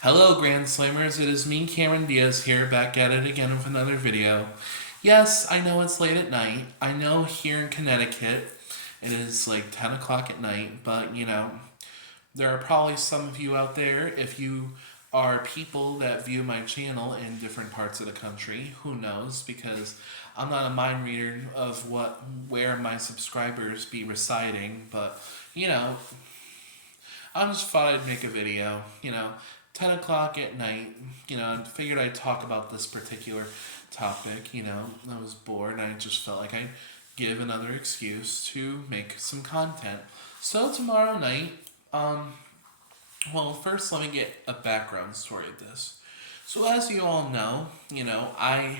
Hello, Grand Slammers. It is me, Cameron Diaz, here, back at it again with another video. Yes, I know it's late at night. I know here in Connecticut it is like 10 o'clock at night, but there are probably some of you out there, if you are people that view my channel in different parts of the country, who knows, because I'm not a mind reader of where my subscribers be residing, but you know, I just thought I'd make a video, 10 o'clock at night, I figured I'd talk about this particular topic, I was bored and I just felt like I'd give another excuse to make some content. So tomorrow night, well, first let me get a background story of this. So as you all know, I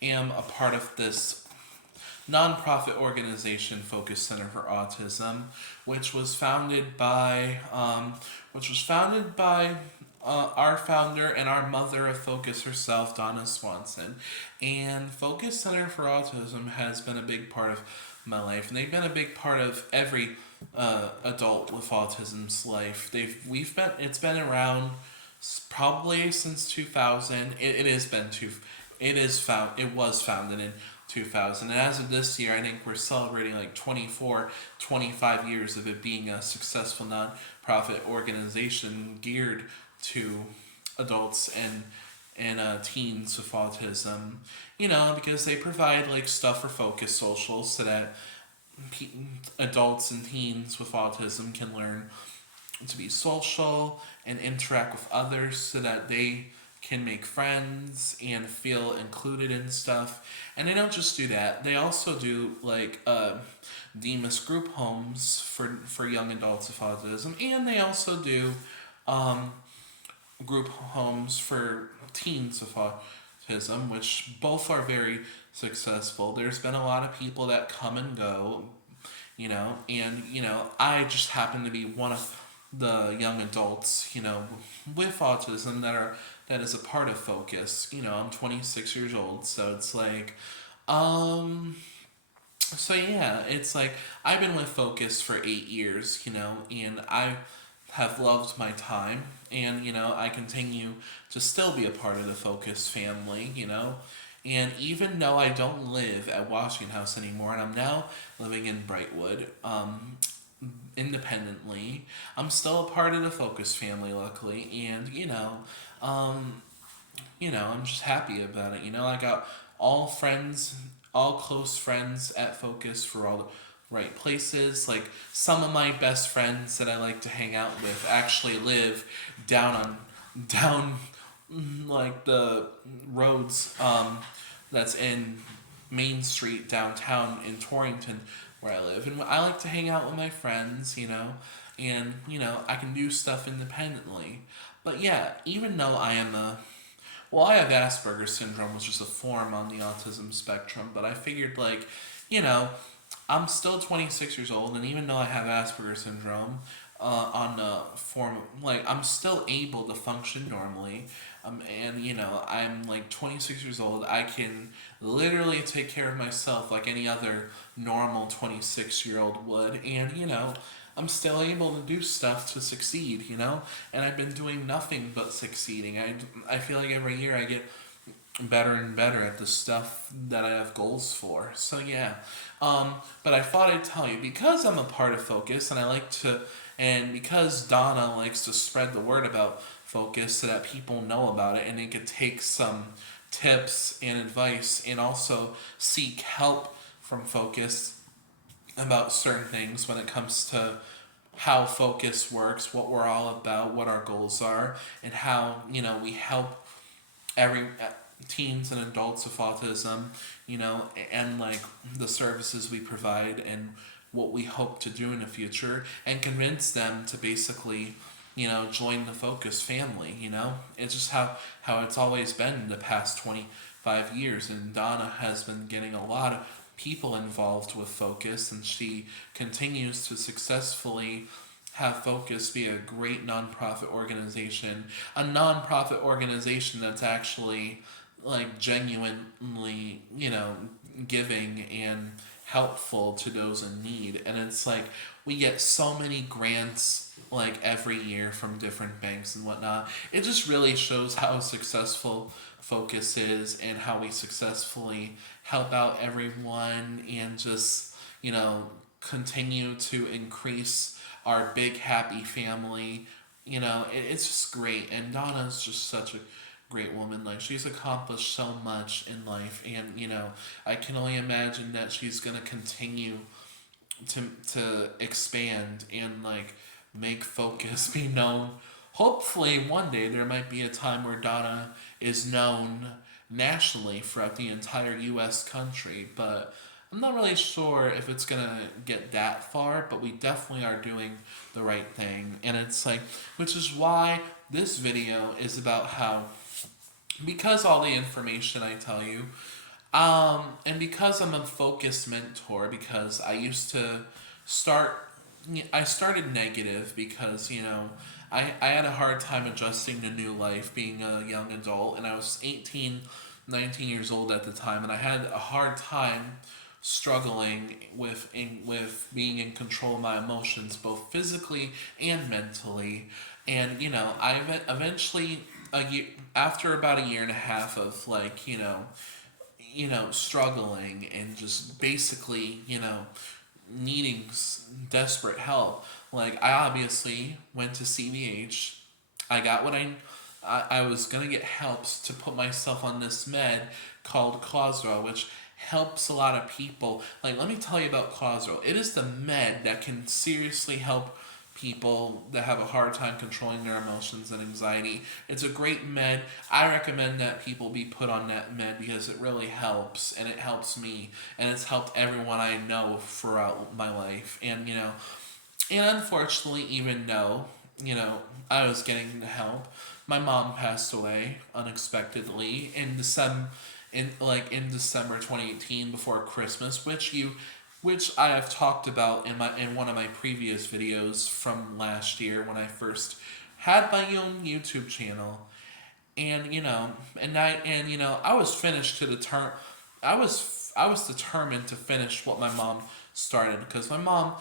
am a part of this nonprofit organization, Focus Center for Autism, which was founded by our founder and our mother of Focus herself, Donna Swanson. And Focus Center for Autism has been a big part of my life, and they've been a big part of every adult with autism's life. It's been around probably since 2000. It was founded in 2000, and as of this year I think we're celebrating like 24, 25 years of it being a successful non-profit organization geared to adults and teens with autism, because they provide like stuff for Focus Social so that adults and teens with autism can learn to be social and interact with others so that they can make friends and feel included in stuff. And they don't just do that, they also do like Demas group homes for young adults with autism, and they also do group homes for teens with autism, which both are very successful. There's been a lot of people that come and go, and I just happen to be one of the young adults, with autism that is a part of Focus. I'm 26 years old, so it's like, so yeah, it's like I've been with Focus for 8 years, and I have loved my time, and I continue to still be a part of the Focus family, and even though I don't live at Washington House anymore, and I'm now living in Brightwood, independently, I'm still a part of the Focus family, luckily, and I'm just happy about it. I got all friends, all close friends at Focus for all the right places. Like some of my best friends that I like to hang out with actually live down like the roads that's in Main Street downtown in Torrington where I live. And I like to hang out with my friends, and I can do stuff independently. But yeah, even though I have Asperger's syndrome, which is a form on the autism spectrum, but I figured, like, you know, I'm still 26 years old, and even though I have Asperger's syndrome, on the form, like, I'm still able to function normally. And, I'm like 26 years old. I can literally take care of myself like any other normal 26-year-old would. And, I'm still able to do stuff to succeed, and I've been doing nothing but succeeding. I feel like every year I get better and better at the stuff that I have goals for. So yeah, but I thought I'd tell you because I'm a part of Focus, and because Donna likes to spread the word about Focus so that people know about it and they could take some tips and advice and also seek help from Focus about certain things when it comes to how Focus works, what we're all about, what our goals are, and how we help every teens and adults with autism, and like the services we provide and what we hope to do in the future, and convince them to basically join the Focus family. It's just how it's always been the past 25 years, and Donna has been getting a lot of people involved with Focus, and she continues to successfully have Focus be a great nonprofit organization that's actually like genuinely, giving and helpful to those in need. And it's like we get so many grants like every year from different banks and whatnot. It just really shows how successful Focus is and how we successfully help out everyone and just, continue to increase our big happy family. It's just great. And Donna's just such a great woman. Like, she's accomplished so much in life, and I can only imagine that she's gonna continue to expand and like make Focus be known. Hopefully, one day there might be a time where Donna is known nationally throughout the entire U.S. country, but I'm not really sure if it's gonna get that far. But we definitely are doing the right thing, and it's like, which is why this video is about how, because all the information I tell you, and because I'm a Focus mentor, because start, I started negative because, I had a hard time adjusting to new life being a young adult, and I was 18, 19 years old at the time, and I had a hard time struggling with being in control of my emotions, both physically and mentally. And, eventually, after about a year and a half of like, struggling and just basically, needing desperate help. Like, I obviously went to CVH. I got what I was gonna get helps to put myself on this med called Clozaril, which helps a lot of people. Like, let me tell you about Clozaril. It is the med that can seriously help people that have a hard time controlling their emotions and anxiety. It's a great med. I recommend that people be put on that med because it really helps, and it helps me, and it's helped everyone I know throughout my life. And unfortunately, even though, I was getting the help, my mom passed away unexpectedly in December 2018 before Christmas, which I have talked about in one of my previous videos from last year when I first had my own YouTube channel. And I was finished to the term. I was determined to finish what my mom started, because my mom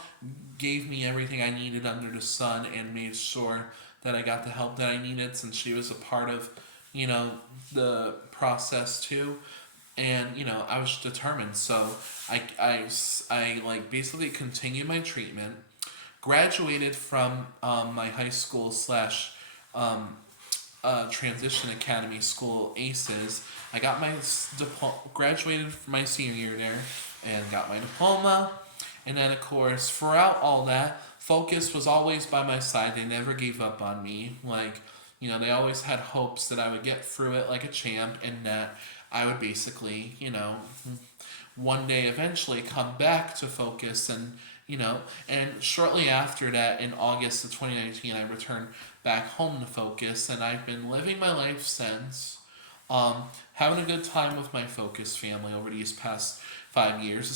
gave me everything I needed under the sun and made sure that I got the help that I needed, since she was a part of, the process too. And I was determined. So I like basically continued my treatment, graduated from my high school slash transition academy school, ACEs. I got my graduated from my senior year there, and got my diploma. And then, of course, throughout all that, Focus was always by my side. They never gave up on me. Like, they always had hopes that I would get through it like a champ, and that I would basically, one day eventually come back to Focus. And shortly after that, in August of 2019, I returned back home to Focus, and I've been living my life since. Having a good time with my Focus family over these past 5 years,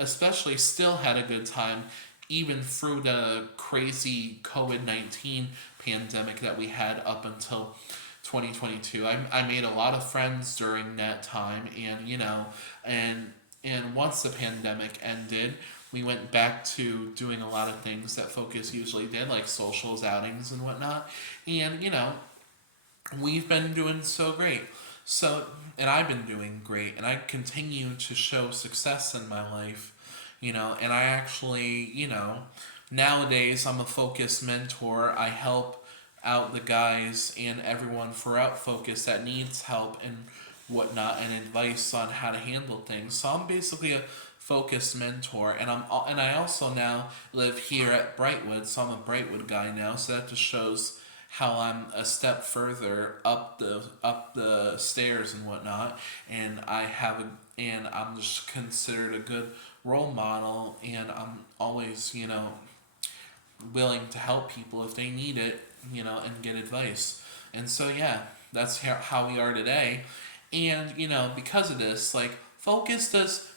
especially still had a good time even through the crazy COVID-19 pandemic that we had up until 2022. I made a lot of friends during that time, and once the pandemic ended, we went back to doing a lot of things that Focus usually did, like socials, outings, and whatnot. And we've been doing so great. And I've been doing great, and I continue to show success in my life, and I actually, nowadays I'm a Focus mentor. I help out the guys and everyone throughout Focus that needs help and whatnot, and advice on how to handle things. So I'm basically a Focus mentor, and I also now live here at Brightwood, so I'm a Brightwood guy now. So that just shows how I'm a step further up the stairs and whatnot, and I'm just considered a good role model, and I'm always willing to help people if they need it, and get advice. And so yeah, that's how we are today. And because of this, like,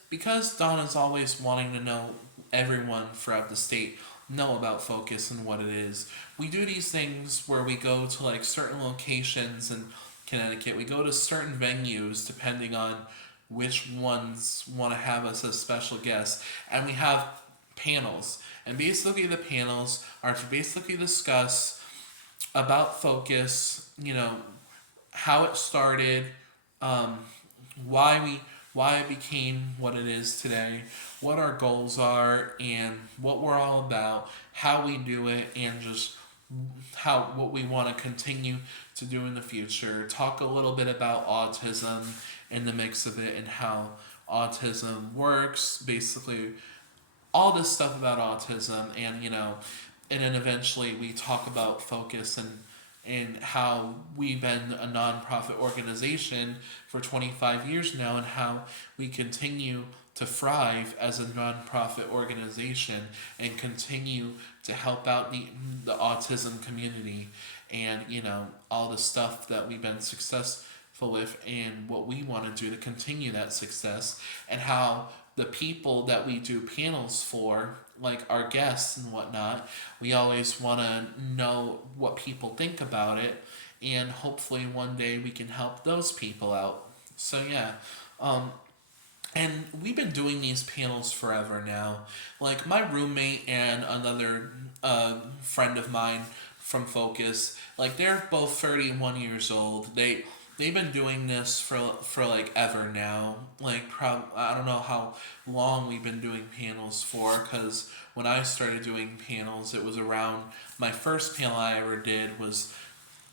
because Donna's always wanting to know everyone throughout the state know about Focus and what it is. We do these things where we go to like certain locations in Connecticut. We go to certain venues depending on which ones want to have us as special guests, and we have panels. And basically, the panels are to basically discuss about focus, how it started, um, why we why it became what it is today, what our goals are, and what we're all about, how we do it, and just how what we want to continue to do in the future. Talk a little bit about autism in the mix of it and how autism works, basically all this stuff about autism, and and then eventually we talk about focus and how we've been a nonprofit organization for 25 years now, and how we continue to thrive as a nonprofit organization and continue to help out the autism community, and all the stuff that we've been successful with and what we want to do to continue that success, and how the people that we do panels for, like our guests and whatnot, we always want to know what people think about it, and hopefully one day we can help those people out. So yeah, um, and we've been doing these panels forever now. Like my roommate and another friend of mine from Focus, like they're both 31 years old. They've been doing this for like ever now. Like I don't know how long we've been doing panels for, cuz when I started doing panels, it was around my first panel I ever did was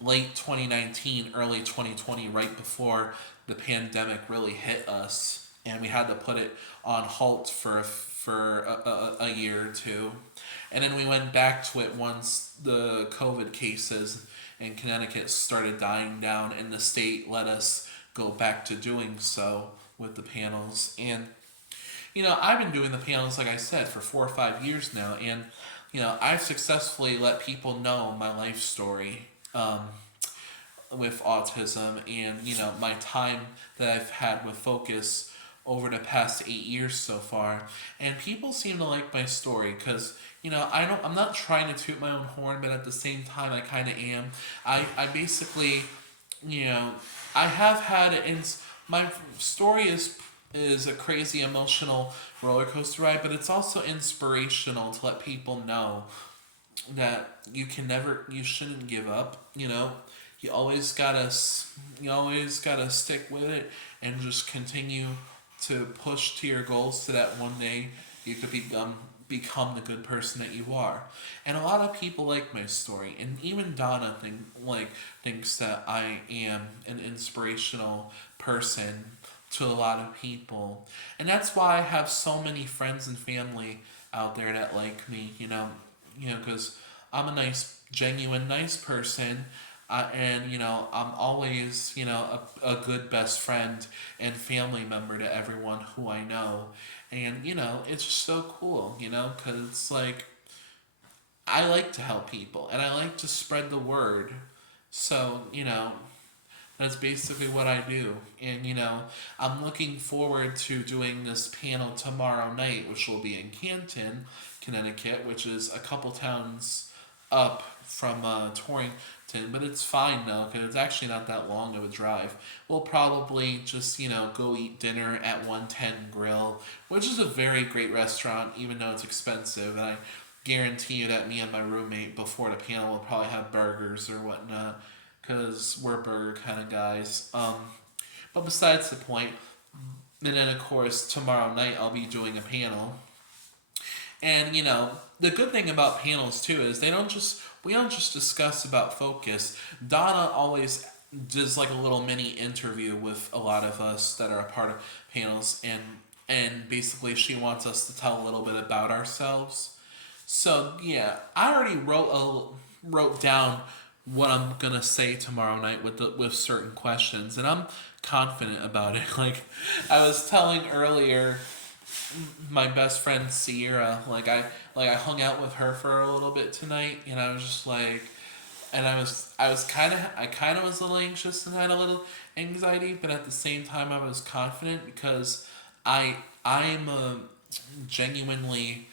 late 2019, early 2020, right before the pandemic really hit us, and we had to put it on halt for a year or two, and then we went back to it once the COVID cases in Connecticut started dying down, and the state let us go back to doing so with the panels. And I've been doing the panels, like I said, for 4 or 5 years now, and I've successfully let people know my life story. With autism, and my time that I've had with Focus over the past 8 years so far, and people seem to like my story because I'm not trying to toot my own horn, but at the same time I kind of am. I basically, you know I have had it in my story is a crazy emotional roller coaster ride, but it's also inspirational to let people know that you shouldn't give up. You always gotta stick with it and just continue to push to your goals so that one day you could become the good person that you are. And a lot of people like my story, and even Donna thinks that I am an inspirational person to a lot of people, and that's why I have so many friends and family out there that like me. Because I'm a nice, genuine, nice person. And I'm always a good best friend and family member to everyone who I know, and it's just so cool, because it's like I like to help people and I like to spread the word, so that's basically what I do. And I'm looking forward to doing this panel tomorrow night, which will be in Canton, Connecticut, which is a couple towns up from Torrington, but it's fine though, because it's actually not that long of a drive. We'll probably just, go eat dinner at 110 Grill, which is a very great restaurant, even though it's expensive. And I guarantee you that me and my roommate before the panel will probably have burgers or whatnot, because we're burger kind of guys. But besides the point, and then of course tomorrow night I'll be doing a panel. And the good thing about panels too is we don't just discuss about Focus. Donna always does like a little mini interview with a lot of us that are a part of panels, and basically she wants us to tell a little bit about ourselves. So yeah, I already wrote down what I'm gonna say tomorrow night with certain questions, and I'm confident about it. Like I was telling earlier, my best friend Sierra, I hung out with her for a little bit tonight, and I was just like, and I kind of was a little anxious and had a little anxiety, but at the same time I was confident because I'm a genuinely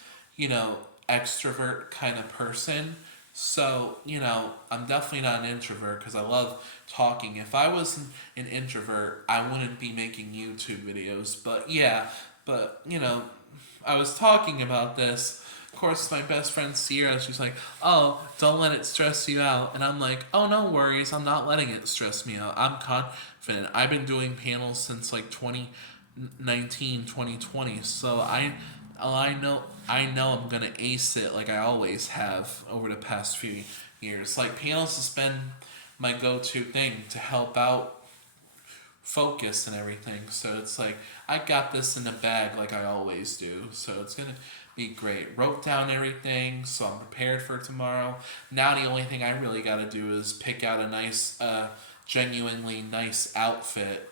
extrovert kind of person. So, I'm definitely not an introvert because I love talking. If I was an introvert, I wouldn't be making YouTube videos. But yeah, I was talking about this of course, my best friend Sierra, she's like, oh, don't let it stress you out. And I'm like, oh, no worries. I'm not letting it stress me out. I'm confident. I've been doing panels since like 2019, 2020. So I know I'm gonna ace it like I always have over the past few years. Like panels has been my go-to thing to help out focus and everything. So it's like I got this in the bag like I always do. So it's gonna be great. Wrote down everything, so I'm prepared for tomorrow. Now the only thing I really gotta do is pick out a nice, genuinely nice outfit,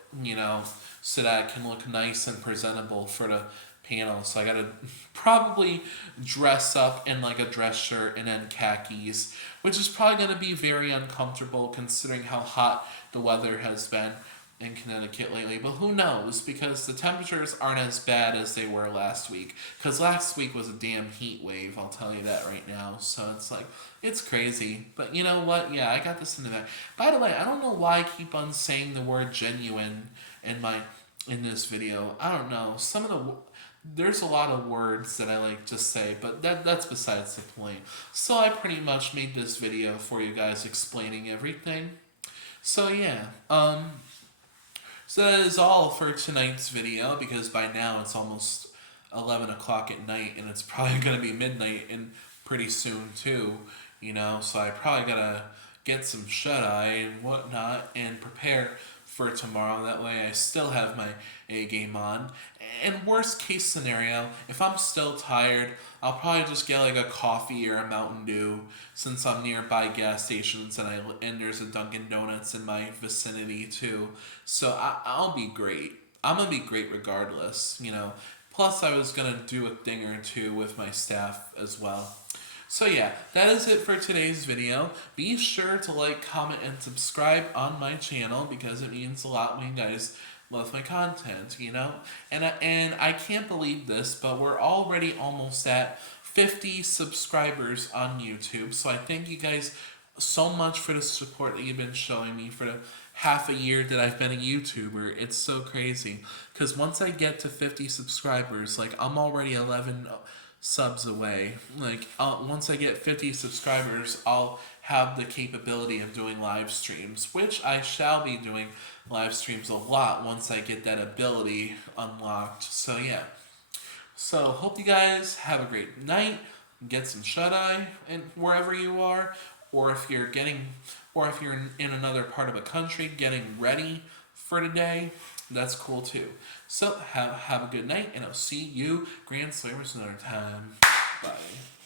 so that I can look nice and presentable for the panel. So I gotta probably dress up in like a dress shirt and then khakis, which is probably gonna be very uncomfortable considering how hot the weather has been in Connecticut lately. But who knows? Because the temperatures aren't as bad as they were last week. Because last week was a damn heat wave, I'll tell you that right now. So it's like, it's crazy. But you know what? Yeah, I got this in the back. By the way, I don't know why I keep on saying the word genuine in this video. I don't know. There's a lot of words that I like to say, but that's besides the point. So I pretty much made this video for you guys explaining everything. So yeah, so that is all for tonight's video, because by now it's almost 11 o'clock at night, and it's probably going to be midnight and pretty soon too, so I probably gotta get some shut-eye and whatnot and prepare for tomorrow. That way I still have my A game on. And worst case scenario, if I'm still tired, I'll probably just get like a coffee or a Mountain Dew, since I'm nearby gas stations and there's a Dunkin' Donuts in my vicinity too. So I'll be great. I'm gonna be great regardless, Plus I was gonna do a thing or two with my staff as well. So yeah, that is it for today's video. Be sure to like, comment, and subscribe on my channel, because it means a lot when you guys love my content, And I can't believe this, but we're already almost at 50 subscribers on YouTube. So I thank you guys so much for the support that you've been showing me for the half a year that I've been a YouTuber. It's so crazy. Because once I get to 50 subscribers, like I'm already 11 subs away. Like once I get 50 subscribers, I'll have the capability of doing live streams, which I shall be doing live streams a lot once I get that ability unlocked. So yeah. So hope you guys have a great night. Get some shut-eye and wherever you are, or if you're in another part of a country getting ready for the day, that's cool too. So have a good night, and I'll see you Grand Slammers another time. Bye.